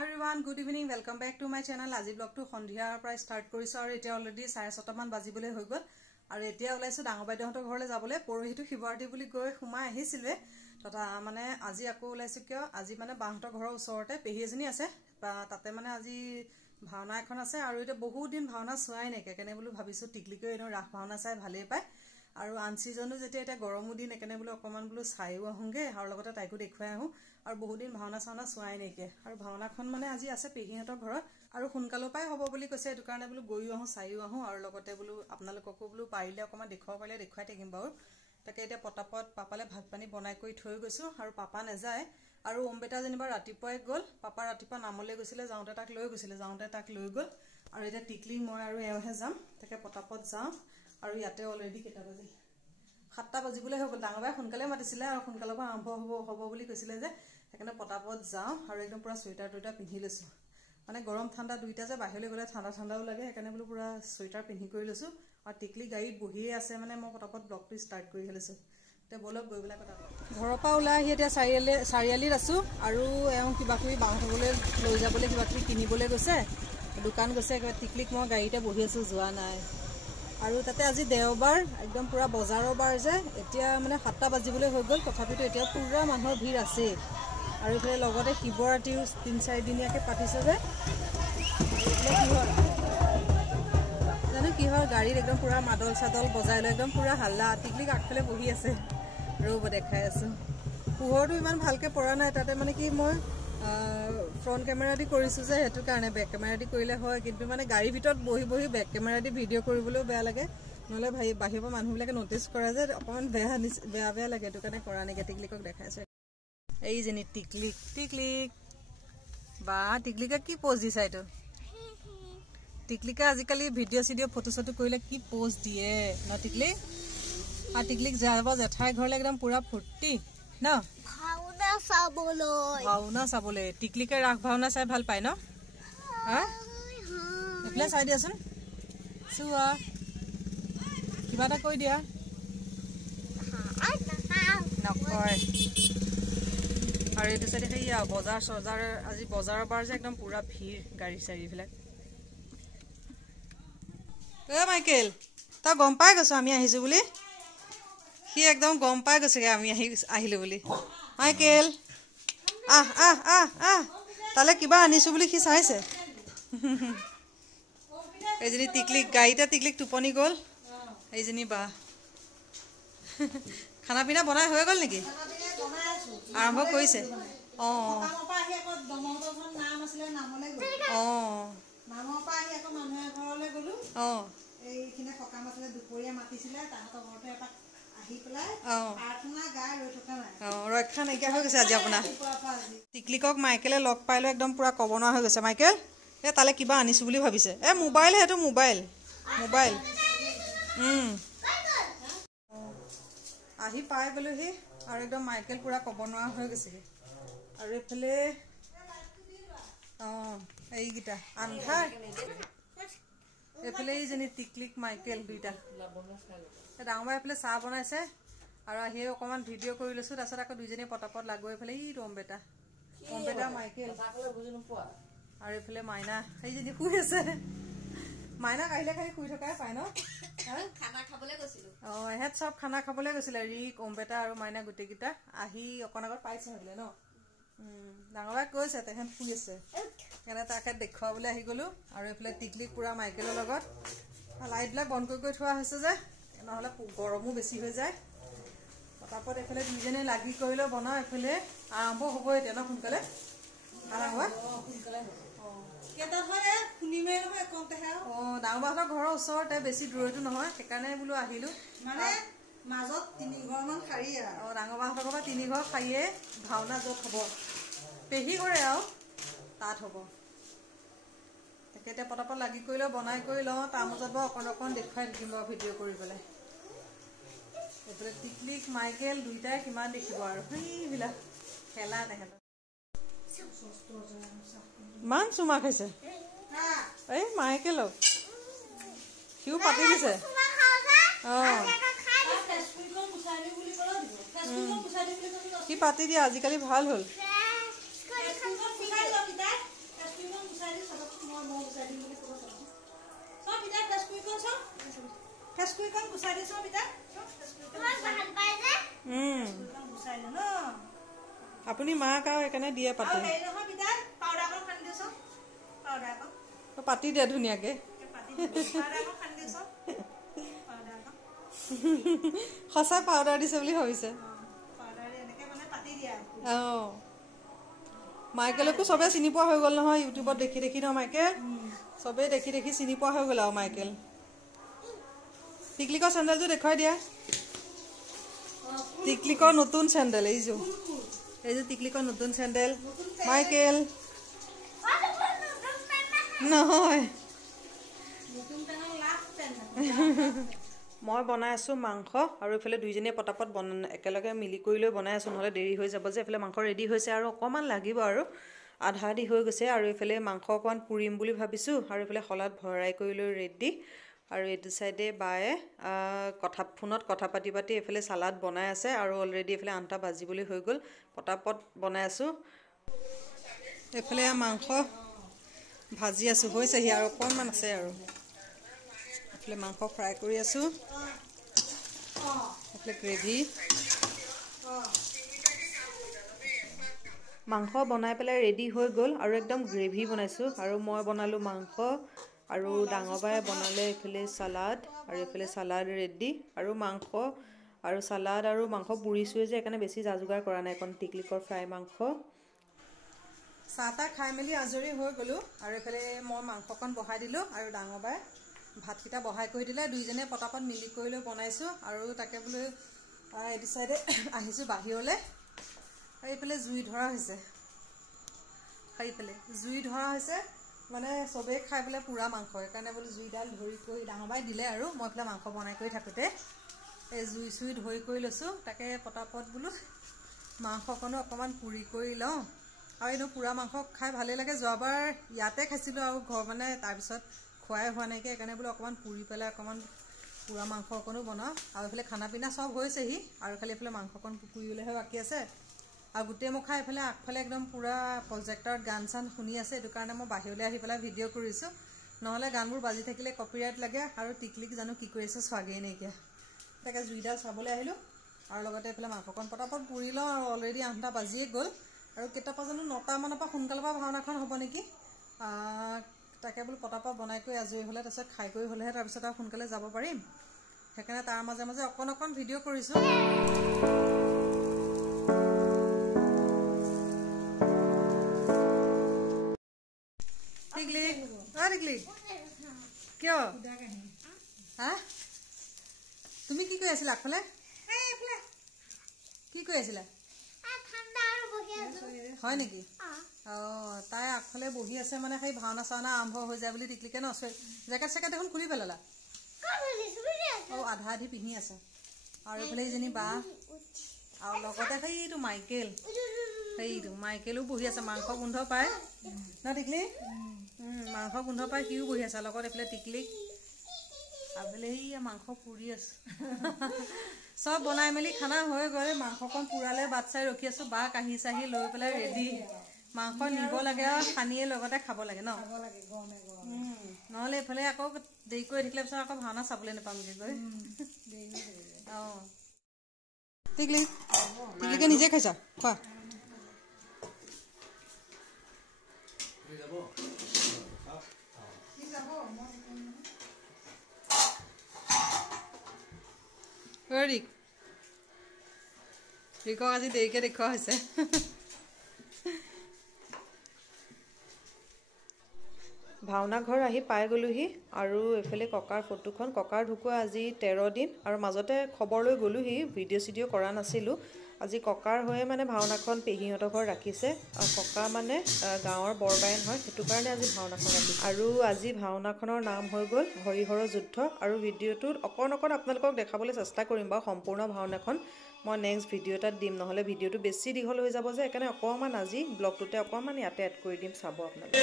Hi everyone, good evening. Welcome back to my channel. Aji vlog to Sondhiar pra start korisu aru etia already 6:30 man bajibole hoi gol aru etia ulaisu dangor baidehotor ghorle jabole porohitu khibarti buli goi khumai ahisile tata mane aji ako ulaisu kyo aji mane bahotor ghoror usorte pehi ejini ase tate mane aji bhaona ekhon ase aru eta bahut din bhaona suai neke kene bulu bhabisu tikliko eno rakh bhaona sai bhale pai আৰু আনসিজনো যেতে এটা গৰমু দিন একেনে বলে অকমান বলু ছাইও আহুগে আৰু লগতে তাইকো দেখুৱাই আহু আৰু বহুত দিন ভাওনা চাওনা চোৱাই নেকে আৰু ভাওনাখন মানে আজি আছে পেহিহঁতৰ ঘৰত আৰু সোনকালো পাই হ'ব বুলি কৈছে এটো কাৰণে বলু গইও আহু ছাইও আহু আৰু লগতে বলু আপোনালোককো বলু পাৰিলে অকমান দেখুৱাব পাৰিলে দেখুৱাই থাকিম বাৰু তাকে এটা পটাপট পাপালে ভাত পানী বনাই কৰি থৈ গৈছো আৰু পাপা নেযায় আৰু ওমবেটা যেনিবা ৰাতিপুৱাই গল পাপা ৰাতিপুৱা নামলে গৈছিলে যাওঁতে তাক লৈ গৈছিলে যাওঁতে তাক লৈ গল আৰু এটা টিকলি মই আৰু এওহে যাম তাকে পটাপট যাওঁ আৰু ইয়াতে অলৰেডি কেটা বাজিল 7টা বাজিবলে হৈ গল ডাঙৰ বাই সোনকালে মাতিছিলে আৰু সোনকালে পৰা আৰম্ভ হ'ব বুলি কৈছিলে যে সেইকাৰণে পটাপট যাওঁ আৰু একদম পুৰা সুইটাৰ টুইটাৰ পিন্ধি লৈছো মানে গৰম ঠাণ্ডা দুইটা যে বাহিৰলৈ গলে ঠাণ্ডা ঠাণ্ডাও লাগে সেইকাৰণে বলো পুৰা সুইটাৰ পিন্ধি কৰি লৈছো আৰু টিকলি গাড়ীত বহিয়ে আছে মানে মই পটাপট ব্লগটো ষ্টাৰ্ট কৰি হেলৈছো তে বলক গৈ বেলা কথা ঘৰৰ পৰা ওলাই আহি এতিয়া চাৰিয়ালিত আছো আৰু এওঁ কিবা কিবি বাঁহবলৈ লৈ যাবলৈ কিবা কিবি কিনিবলৈ গৈছে দোকান গৈছে টিকলিক মই গাড়ীতে বহি আছো যোৱা নাই আৰু তাতে আজি দেওবাৰ একদম পুৰা বজাৰৰ বাৰ যে এতিয়া মানে 7টা বাজিবলৈ হৈ গল তথাপিতো এতিয়া পুৰা মানুহৰ ভিৰ আছে আৰু ইফালে লগতে শিৱৰাত্ৰিও 3-4 দিনীয়াকে পাতিছে যে জানো কি হয় গাড়ীত একদম পুৰা মাদল সাদল বজাই লৈ একদম পুৰা হাল্লা টিকলিক আগফালে বহি আছে ৰব দেখাই আছো পোহৰটো ইমান ভালকে পৰা নাই তাতে মানে কি মই ফ্ৰন্ট ক্যামেৰা দি কৰিছো যে হেতু কাৰণে বেক ক্যামেৰা দি কৰিলে হয় কিন্তু মানে গাড়ীৰ ভিতৰত বহি বহি বেক ক্যামেৰা দি ভিডিও কৰিবলৈ বেয়া লাগে নহলে ভাই বাহিৰৰ মানুহবিলাকে নোটিস কৰে যে অকমান বেয়া লাগে হেতু কাৰণে কৰা নাই টিকলিকক দেখাইছে এই জেনি টিকলিক বা টিকলিকা কি পোজ দিছা এটো টিকলিকা আজিকালি ভিডিও ফটো ফটো কৰিলে কি পোজ দিয়ে ন টিকলি আৰ টিকলিক যাব জেঠাই ঘৰলে একদম পুৰা ফুৰ্তি ন ভাওনা চাবলে টিকলিকে ৰাখ ভাওনা চাই ভাল পায় ন হা এফলে চাই দিয়াচোন চুৱা কিবা এটা কৈ দিয়া নকয় আৰু এইটো চাইডে সেইয়া বজাৰ সজাৰ আজি বজাৰৰ বাৰ যে একদম পুৰা ভিৰ গাড়ী চাৰি বিলাক মাইকেল তই গম পাই গৈছ আমি আহিছো বুলি সি একদম গম পাই গৈছে আমি আহিলো বুলি মাইকেল তালে কিবা আনিছো বুলি কি চাইছে এইজনী টিকলিক গাড়ীতে টিকলিক টোপনি গল এইজনী বা খানা পিনা বনাই হৈ গল নেকি আৰম্ভ কৰিছে ৰক্ষা নাইকিয়া হৈ গৈছে আজি আপোনাৰ টিকলিকক মাইকেলে লগ পাইলো একদম পুৰা কবনা হৈ গৈছে মাইকেল এ তালে কিবা আনিছো বুলি ভাবিছে এ মোবাইল হেতু মোবাইল আহি পাই গলো হি আৰু একদম মাইকেল পুৰা কবনা হৈ গৈছে আৰু এফালে এই গিটা আন্ধাৰ এফালে এইজনী টিকলিক মাইকেল দুইটা ডাঙৰ এফালে চাহ বনাইছে আৰু আহি অকমান ভিডিও কৰি লৈছো তাৰছত আকৌ দুইজনী পটাপট লাগো এফালে ই ৰমবেটা মাইকেল আৰু এফালে মাইনা এইজনী শুই আছে মাইনা কাইলে খালি শুই থকাই পায় ন খানা খাবলৈ গৈছিল এহেত সব খানা খাবলৈ গৈছিল ৰিক ওমবেটা আৰু মাইনা গুটেকিটা আহি অকন আগত পাইছে হলে ন ডাঙৰবাই কৈছে তেহেন শুই আছে কেনে তাকে দেখুৱাবলৈ আহি গলো আৰু এফালে টিকলিক পুৰা মাইকেলৰ লগত লাইটবিলাক বন্ধ কৰি থোৱা হৈছে যে নহলে গৰমো বেছি হৈ যায় পটাপট এফালে দুইজনে লাগি কৰিলে বনাও এফালে আৰম্ভ হ'ব এতিয়া ন সোনকালে ডাঙৰবাহঁতৰ ঘৰৰ ওচৰতে বেছি দূৰতো নহয় সেইকাৰণে বোলো আহিলো মানে মাজত 3 ঘৰ মান খাৰী ডাঙৰবাহঁতৰ ঘৰৰ 3 ঘৰ খাৰীয়ে ভাওনা য'ত হ'ব পেহি কৰে আৰু তাত হ'ব তাকে এতিয়া পটাপট লাগি কৰিলে বনাই কৰি লওঁ তাৰ মাজত বাৰু অকণ দেখুৱাই থাকিম বাৰু ভিডিঅ' কৰি পেলাই এইফালে টিকলিক মাইকেল দুইটাই কিমান দেখিব আৰু সেইবিলাক খেলা তেহেঁতৰ ইমান চুমা খাইছে এই মাইকেলক সিও পাতি দিছে কি পাতি দিয়া আজিকালি ভাল হল আপুনি মাক আৰু সেইকাৰণে দিয়ে পাতি পাতি দিয়ে ধুনীয়াকে সঁচাই পাউডাৰ দিছে বুলি ভাবিছে মাইকেলকো চবে চিনি পোৱা হৈ গ'ল নহয় ইউটিউবত দেখি দেখি ন মাইকেল চবেই দেখি দেখি চিনি পোৱা হৈ গ'ল আৰু মাইকেল টিকলিকৰ চেণ্ডেলযোৰ দেখুৱাই দিয়া টিকলিকৰ নতুন চেণ্ডেল এইযোৰ টিকলিকৰ নতুন চেণ্ডেল মাইকেল নহয় মই বনাই আছোঁ মাংস আৰু এইফালে দুইজনীয়ে পটাপট একেলগে মিলি কৰি লৈ বনাই আছোঁ নহ'লে দেৰি হৈ যাব যে এইফালে মাংস ৰেডি হৈছে আৰু অকণমান লাগিব আৰু আধা আধি হৈ গৈছে আৰু এইফালে মাংস অকণমান পুৰিম বুলি ভাবিছোঁ আৰু এইফালে শলাত ভৰাই কৰি লৈ ৰেডি আৰু এইটো চাইডে বায়ে ফোনত কথা পাতি পাতি এইফালে চালাড বনাই আছে আৰু অলৰেডি এইফালে 8টা বাজিবলৈ হৈ গ'ল পটাপট বনাই আছোঁ এইফালে মাংস ভাজি আছোঁ হৈছেহি আৰু অকণমান আছে আৰু এইফালে মাংস ফ্ৰাই কৰি আছোঁ এইফালে গ্ৰেভি মাংস বনাই পেলাই ৰেডি হৈ গ'ল আৰু একদম গ্ৰেভি বনাইছোঁ আৰু মই বনালোঁ মাংস আৰু ডাঙৰ বাই বনালে এইফালে চালাড আৰু এইফালে চালাড ৰেডি আৰু মাংস আৰু চালাড আৰু মাংস পুৰিছোঁৱে যে সেইকাৰণে বেছি যা যোগাৰ কৰা নাই অকণ টিকলিকৰ ফ্ৰাই মাংস চাহ তাহ খাই মেলি আজৰি হৈ গ'লোঁ আৰু এইফালে মই মাংসকণ বহাই দিলোঁ আৰু ডাঙৰ বাই ভাতকেইটা বহাই কৰি দিলে দুইজনে পটাপট মিলি কৰি লৈ বনাইছোঁ আৰু তাকে বোলো এইটো চাইডে আহিছোঁ বাহিৰলৈ আৰু এইফালে জুই ধৰা হৈছে মানে চবেই খাই পেলাই পুৰা মাংস সেইকাৰণে বোলো জুইডাল ধৰি কৰি ডাঙৰ বাই দিলে আৰু মই এইফালে মাংস বনাই কৰি থাকোঁতে এই জুই চুই ধৰি কৰি লৈছোঁ তাকে পটাপট বোলো মাংসকণো অকণমান পুৰি কৰি লওঁ আৰু এনেও পুৰা মাংস খাই ভালেই লাগে যোৱাবাৰ ইয়াতে খাইছিলোঁ আৰু ঘৰ মানে তাৰপিছত খোৱাই হোৱা নাইকিয়া সেইকাৰণে বোলো অকণমান পুৰি পেলাই অকণমান পুৰা মাংস অকণো বনাওঁ আৰু এইফালে খানা পিনা চব হৈছেহি আৰু খালি এইফালে মাংসকণ পুৰিবলৈহে বাকী আছে আৰু গোটেই মুখা এইফালে আগফালে একদম পুৰা প্ৰজেক্টৰত গান চান শুনি আছে সেইটো কাৰণে মই বাহিৰলৈ আহি পেলাই ভিডিঅ' কৰিছোঁ নহ'লে গানবোৰ বাজি থাকিলে কপিৰাইট লাগে আৰু টিকলিক জানো কি কৰি আছে চোৱাগেই নাইকিয়া তাকে জুইডাল চাবলৈ আহিলোঁ আৰু লগতে এইফালে মাংসকণ পটাপট পুৰি লওঁ আৰু অলৰেডি 8টা বাজিয়ে গ'ল আৰু কেতিয়াবা জানো 9টা মানৰ পৰা সোনকালৰ পৰা ভাওনাখন হ'ব নেকি তাকে বোলো পটাপট বনাই কৰি আজৰি হ'লে তাৰপিছত খাই কৰি হ'লেহে তাৰপিছত আৰু সোনকালে যাব পাৰিম সেইকাৰণে তাৰ মাজে মাজে অকণ ভিডিঅ' কৰিছোঁ টিকলি কিয় হা তুমি কি কৰি আছিলা আগফালে কি কৰি আছিলা হয় নেকি তাই আগফালে বহি আছে মানে সেই ভাওনা চাওনা আৰম্ভ হৈ যায় বুলি টিকলিকে ন জেকেট চেকেট দেখোন খুলি পেলালা আধা আধি পিন্ধি আছে আৰু এইফালে এইজনী বা আৰু লগতে সেইটো মাইকেলো বহি আছে মাংস গোন্ধ পায় ন টিকলি মাংস গোন্ধ পায় সিও বহি আছে লগত এইফালে টিকলিক আবেলি সেয়া মাংস পুৰি আছে চব বনাই মেলি খানা হৈ গ'ল মাংসকণ পুৰালে বাট চাই ৰখি আছোঁ বা কাঢ়ি চাহি লৈ পেলাই ৰেডি মাংস নিব লাগে আৰু সানিয়ে লগতে খাব লাগে ন নহ'লে এইফালে আকৌ দেৰি কৰি থাকিলে পিছত আকৌ ভাওনা চাবলৈ নাপামগৈ গৈ টিকলিকে নিজে খাইছা খোৱা ৰিকক আজি দেৰিকে দেখুওৱা হৈছে ভাওনা ঘৰ আহি পাই গ'লোহি আৰু এইফালে ককাৰ ফটোখন ককাৰ ঢুকুৱা আজি 13 দিন আৰু মাজতে খবৰ লৈ গ'লোহি ভিডিঅ' চিডিঅ' কৰা নাছিলোঁ আজি ককাৰ হৈয়ে মানে ভাওনাখন পেহীহঁতৰ ঘৰ ৰাখিছে আৰু ককা মানে গাঁৱৰ বৰবায়ন হয় সেইটো কাৰণে আজি ভাওনাখন ৰাখিছে আৰু আজি ভাওনাখনৰ নাম হৈ গ'ল হৰিহৰ যুদ্ধ আৰু ভিডিঅ'টোত অকণ আপোনালোকক দেখাবলৈ চেষ্টা কৰিম বাৰু সম্পূৰ্ণ ভাওনাখন মই নেক্সট ভিডিঅ' এটাত দিম নহ'লে ভিডিঅ'টো বেছি দীঘল হৈ যাব যে সেইকাৰণে অকণমান আজি ব্লগটোতে অকণমান ইয়াতে এড কৰি দিম চাব আপোনালোকে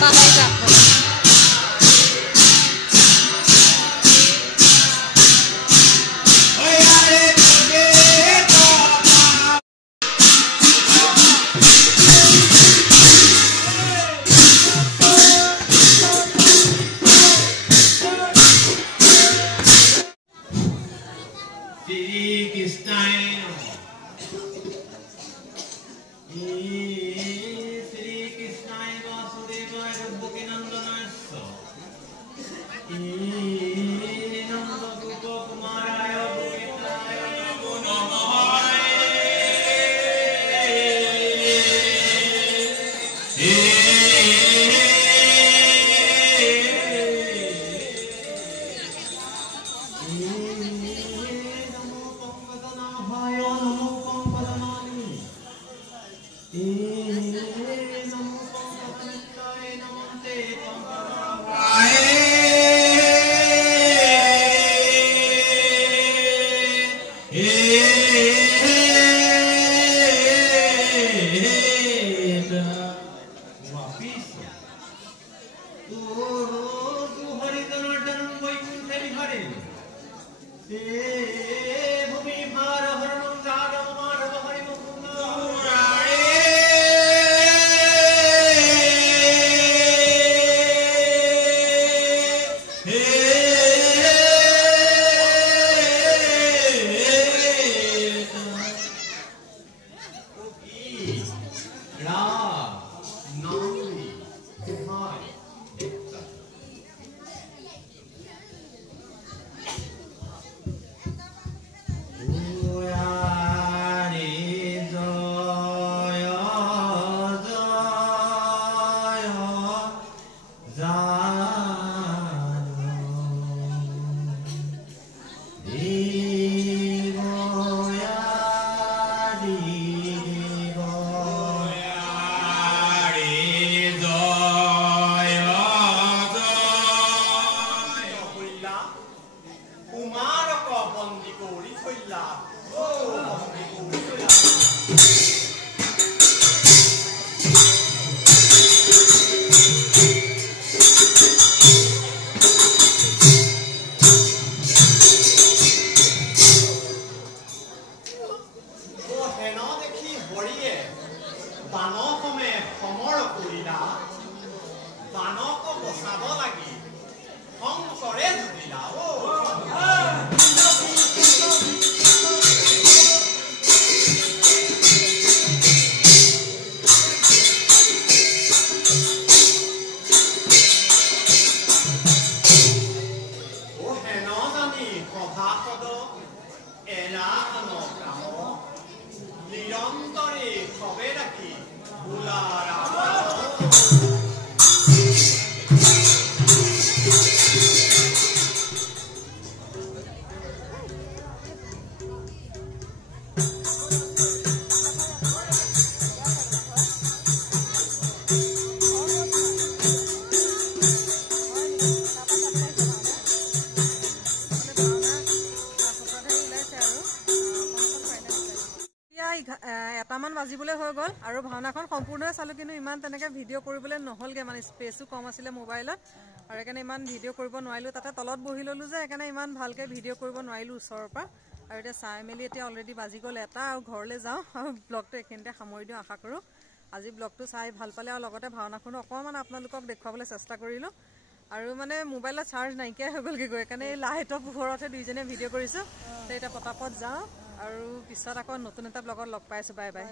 Bye. এটামান বাজিবলৈ হৈ গ'ল আৰু ভাওনাখন সম্পূৰ্ণই চালোঁ, কিন্তু ইমান তেনেকৈ ভিডিঅ' কৰিবলৈ নহ'লগৈ, মানে স্পেচো কম আছিলে মোবাইলত, আৰু সেইকাৰণে ইমান ভিডিঅ' কৰিব নোৱাৰিলোঁ। তাতে তলত বহি ল'লোঁ যে সেইকাৰণে ইমান ভালকৈ ভিডিঅ' কৰিব নোৱাৰিলোঁ ওচৰৰ পৰা। আৰু এতিয়া চাই মেলি এতিয়া অলৰেডি বাজি গ'ল 1টা, আৰু ঘৰলৈ যাওঁ আৰু ব্লগটো এইখিনিতে সামৰি দিওঁ। আশা কৰোঁ আজি ব্লগটো চাই ভাল পালে, আৰু লগতে ভাওনাখনো অকণমান আপোনালোকক দেখুৱাবলৈ চেষ্টা কৰিলোঁ। আৰু মানে মোবাইলত চাৰ্জ নাইকিয়া হৈ গ'লগৈ, সেইকাৰণে লাইটৰ পোহৰতহে দুইজনে ভিডিঅ' কৰিছোঁ। তো এতিয়া পটাপট যাওঁ, আৰু পিছত আকৌ নতুন এটা ব্লগত লগ পাইছোঁ। Bye bye.